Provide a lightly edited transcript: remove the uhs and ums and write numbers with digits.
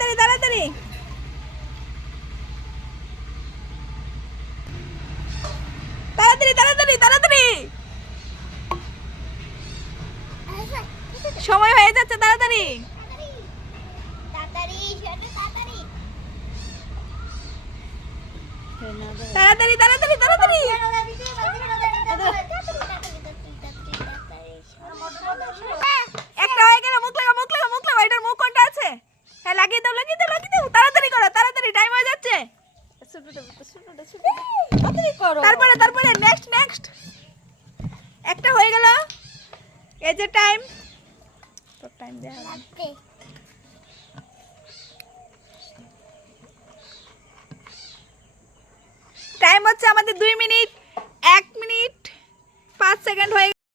তাড়াতাড়ি তাড়াতাড়ি তাড়াতাড়ি তাড়াতাড়ি তাড়াতাড়ি সময় হয়ে যাচ্ছে তাড়াতাড়ি তাড়াতাড়ি তাড়াতাড়ি তাড়াতাড়ি একটা হয়ে গেল মুখ লাগা মুখ লাগা মুখ লাগা এটার মুখ কোনটা আছে হ্যাঁ লাগিয়ে দাও লাগিয়ে দাও লাগিয়ে দাও তাড়াতাড়ি করো তাড়াতাড়ি টাইম হয়ে যাচ্ছে তারপরে তারপরে নেক্সট নেক্সট একটা হয়ে গেল এই যে টাইম তো টাইম দেয়া লাগবে টাইম হচ্ছে আমাদের 2 মিনিট 1 মিনিট 5 সেকেন্ড হয়ে